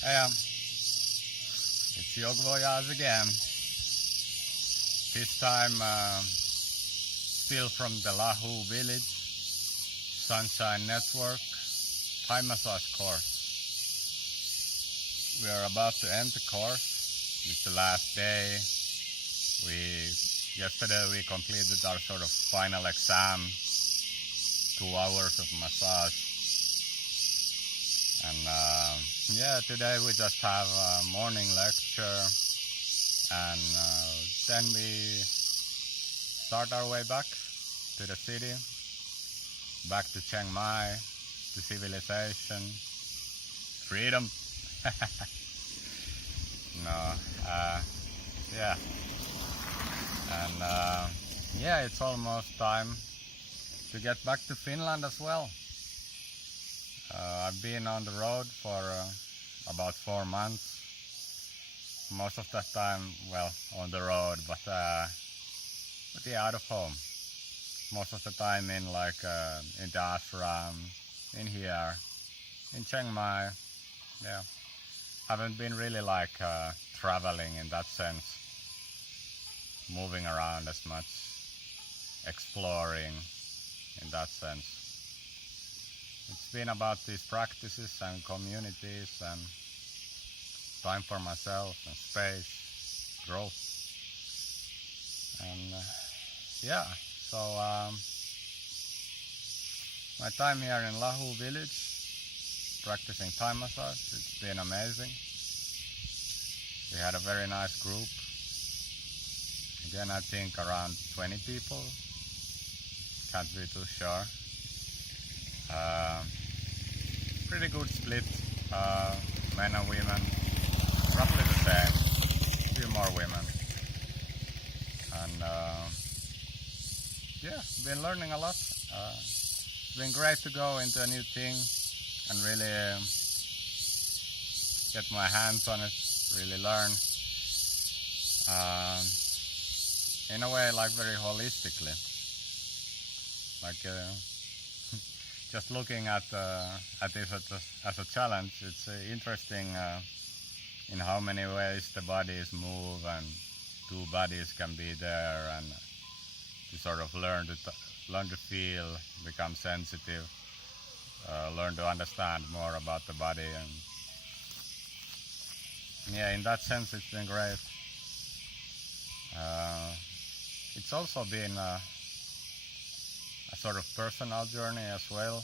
It's YogVoyage again. This time still from the Lahu village, Sunshine Network, Thai massage course. We are about to end the course. It's the last day. Yesterday we completed our sort of final exam, 2 hours of massage. And yeah, today we just have a morning lecture, and then we start our way back to the city, back to Chiang Mai, to civilization, freedom. No, yeah, and yeah, it's almost time to get back to Finland as well. I've been on the road for about 4 months. Most of that time, well, on the road, but yeah, out of home. Most of the time in in the ashram, in here, in Chiang Mai. Yeah, haven't been really traveling in that sense, moving around as much, exploring in that sense. It's been about these practices and communities and time for myself and space, growth. And yeah, so my time here in Lahu village, practicing Thai massage, it's been amazing. We had a very nice group. Again, I think around 20 people. Can't be too sure. Pretty good split, men and women, roughly the same, a few more women. And yeah, been learning a lot. It's been great to go into a new thing and really get my hands on it, really learn. In a way, very holistically. Just looking at this as a challenge, it's interesting in how many ways the bodies move, and 2 bodies can be there, and to sort of learn to feel, become sensitive, learn to understand more about the body, and yeah, in that sense it's been great. It's also been a sort of personal journey as well,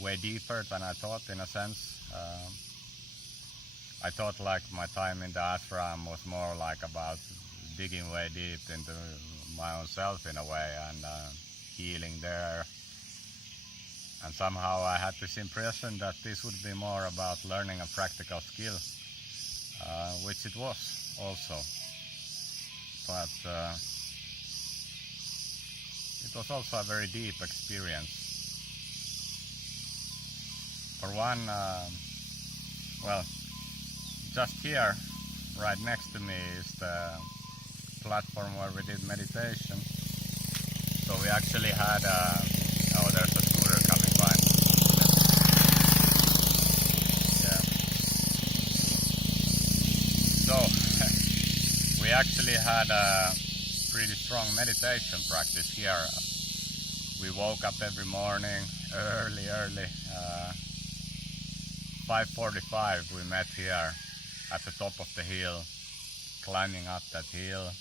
way deeper than I thought, in a sense. I thought my time in the ashram was more about digging way deep into my own self in a way, and healing there. And somehow I had this impression that this would be more about learning a practical skill, which it was also. But it was also a very deep experience. For one, well, just here, right next to me, is the platform where we did meditation. So we actually had oh, there's a scooter coming by. Yeah. So we actually had a pretty strong meditation practice here. We woke up every morning early, 5:45 we met here at the top of the hill, climbing up that hill,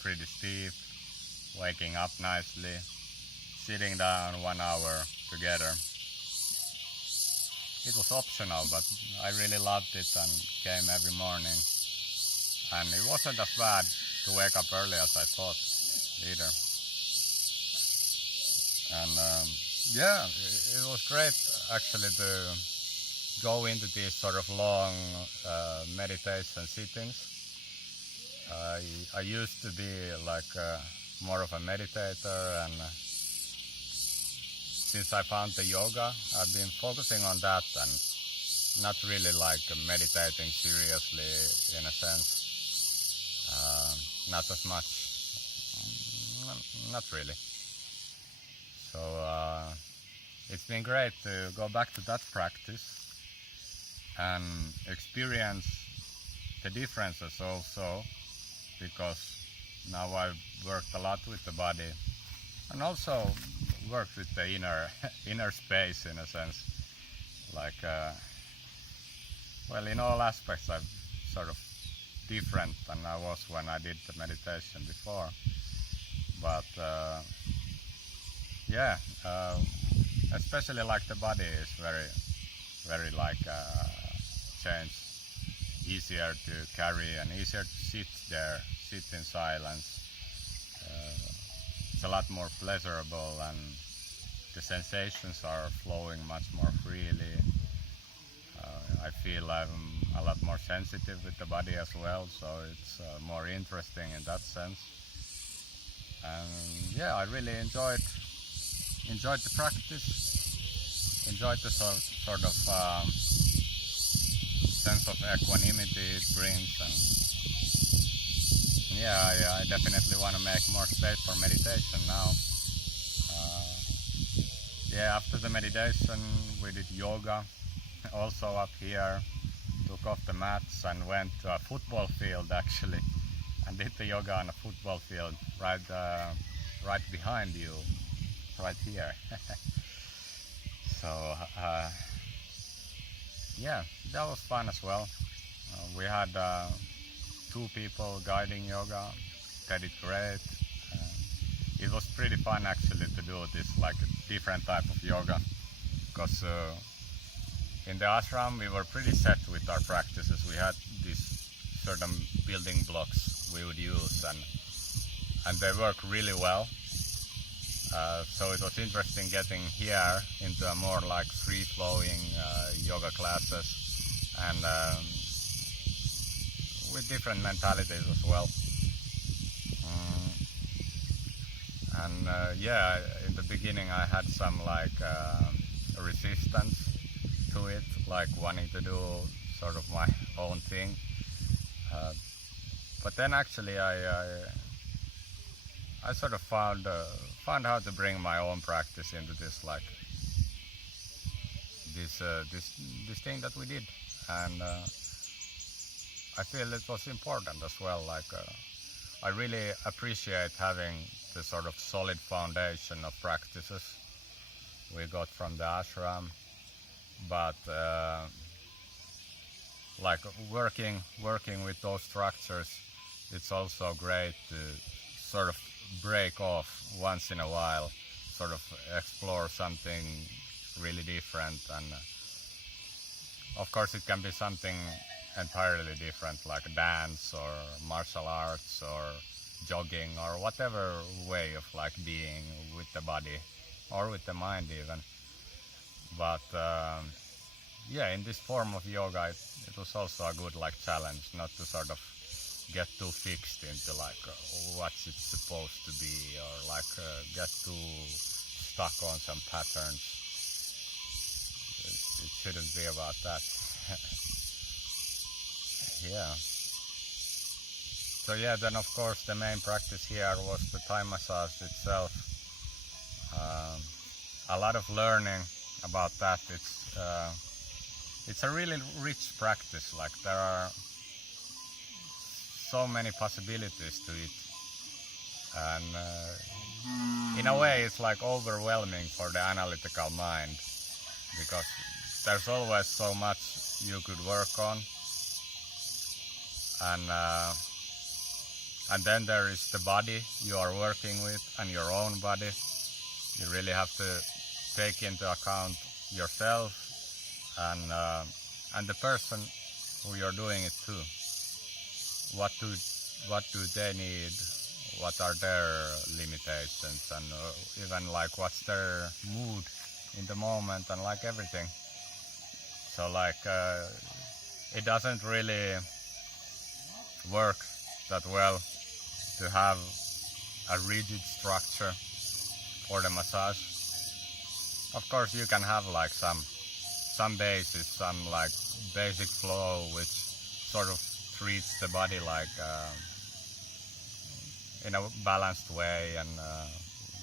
pretty steep, waking up nicely, sitting down 1 hour together. It was optional, but I really loved it and came every morning. And it wasn't as bad to wake up early as I thought either. And yeah, it was great actually to go into these sort of long meditation sittings. I used to be more of a meditator, and since I found the yoga, I've been focusing on that and not really meditating seriously in a sense. Not as much, not really. So it's been great to go back to that practice and experience the differences also, because now I've worked a lot with the body and also worked with the inner space in a sense, like well, in all aspects I'm sort of different than I was when I did the meditation before. But yeah, especially like the body is very like changed, easier to carry and easier to sit in silence. It's a lot more pleasurable, and the sensations are flowing much more freely. I feel I'm a lot more sensitive with the body as well, so it's more interesting in that sense. And yeah, I really enjoyed the practice, enjoyed the sort of sense of equanimity it brings, and yeah, I definitely want to make more space for meditation now. Yeah, after the meditation we did yoga also up here, took off the mats and went to a football field actually, and did the yoga on a football field right behind you, right here. So yeah, that was fun as well. We had 2 people guiding yoga, they did great. It was pretty fun actually to do this like different type of yoga, because in the ashram we were pretty set with our practices. We had these certain building blocks we would use, and they work really well. So it was interesting getting here into a more like free-flowing yoga classes, and with different mentalities as well. And yeah, in the beginning I had some like resistance to it, like wanting to do sort of my own thing. But then actually I sort of found how to bring my own practice into this, like this thing that we did, and I feel it was important as well. Like I really appreciate having the sort of solid foundation of practices we got from the ashram, but like working with those structures, it's also great to sort of break off once in a while, sort of explore something really different. And of course it can be something entirely different, like dance or martial arts or jogging or whatever way of like being with the body or with the mind even. But yeah, in this form of yoga it was also a good like challenge, not to sort of get too fixed into like what it's supposed to be, or like get too stuck on some patterns. It shouldn't be about that. Yeah. So yeah, then of course the main practice here was the Thai massage itself. A lot of learning about that. It's a really rich practice. Like there are so many possibilities to it, and in a way it's like overwhelming for the analytical mind, because there's always so much you could work on, and then there is the body you are working with, and your own body. You really have to take into account yourself and the person who you're doing it to. What do they need? What are their limitations, and even like what's their mood in the moment, and like everything. So like it doesn't really work that well to have a rigid structure for the massage. Of course you can have like some basis, some like basic flow which sort of treats the body like in a balanced way, and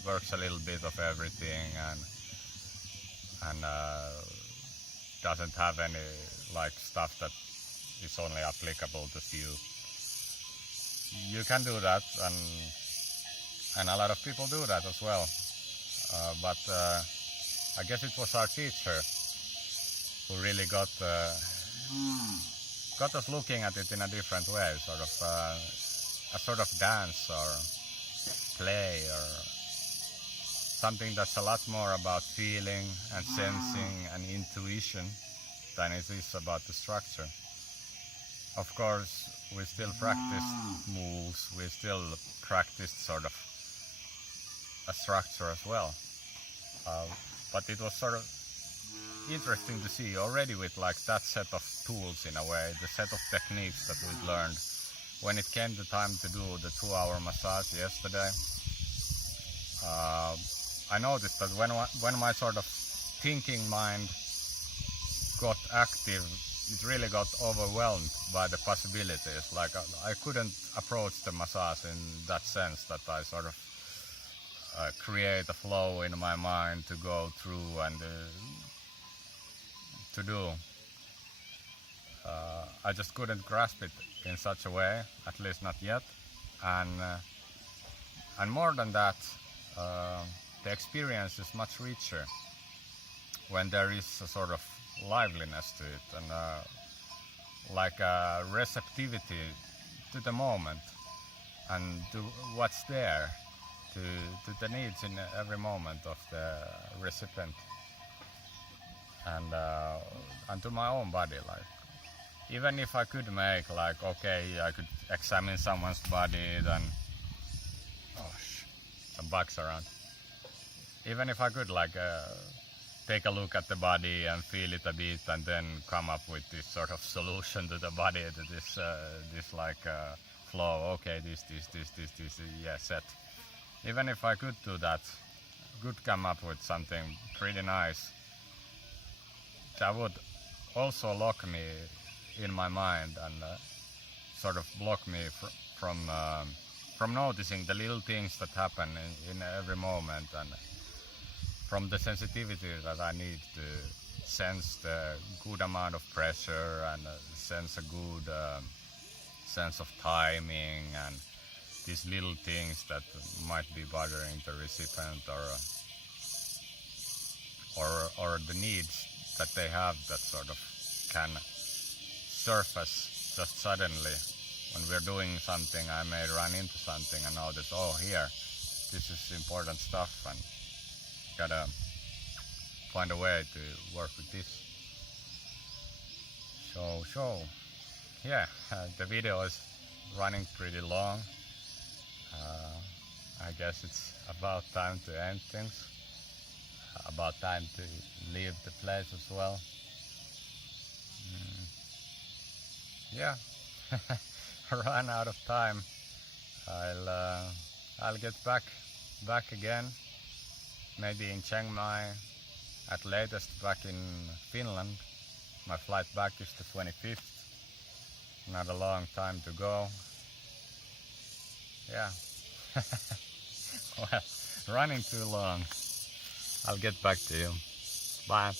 works a little bit of everything, and doesn't have any like stuff that is only applicable to few. You can do that, and a lot of people do that as well. But I guess it was our teacher who really got us looking at it in a different way, sort of a sort of dance or play or something that's a lot more about feeling and sensing and intuition than it is about the structure. Of course, we still practice moves, we still practice sort of a structure as well. But it was sort of interesting to see already with like that set of tools in a way, the set of techniques that we'd learned. When it came the time to do the 2-hour massage yesterday, I noticed that when my sort of thinking mind got active, it really got overwhelmed by the possibilities. Like I couldn't approach the massage in that sense, that I sort of create a flow in my mind to go through and to do. I just couldn't grasp it in such a way, at least not yet. And more than that, the experience is much richer when there is a sort of liveliness to it, and like a receptivity to the moment and to what's there, to the needs in every moment of the recipient, and to my own body. Like, even if I could make like, okay, I could examine someone's body, then some bugs around. Even if I could like take a look at the body and feel it a bit, and then come up with this sort of solution to the body, to this like flow. Okay, this, yeah, set. Even if I could do that, could come up with something pretty nice, that would also lock me in my mind and sort of block me from noticing the little things that happen in every moment, and from the sensitivity that I need to sense the good amount of pressure and sense a good sense of timing, and these little things that might be bothering the recipient, or the needs that they have that sort of can surface just suddenly. When we're doing something, I may run into something and notice, oh, here, this is important stuff, and gotta find a way to work with this. So yeah, the video is running pretty long. I guess it's about time to end things, about time to leave the place as well. Yeah. Run out of time. I'll get back again, maybe in Chiang Mai, at latest back in Finland. My flight back is the 25th. Not a long time to go. Yeah. Well, running too long. I'll get back to you. Bye.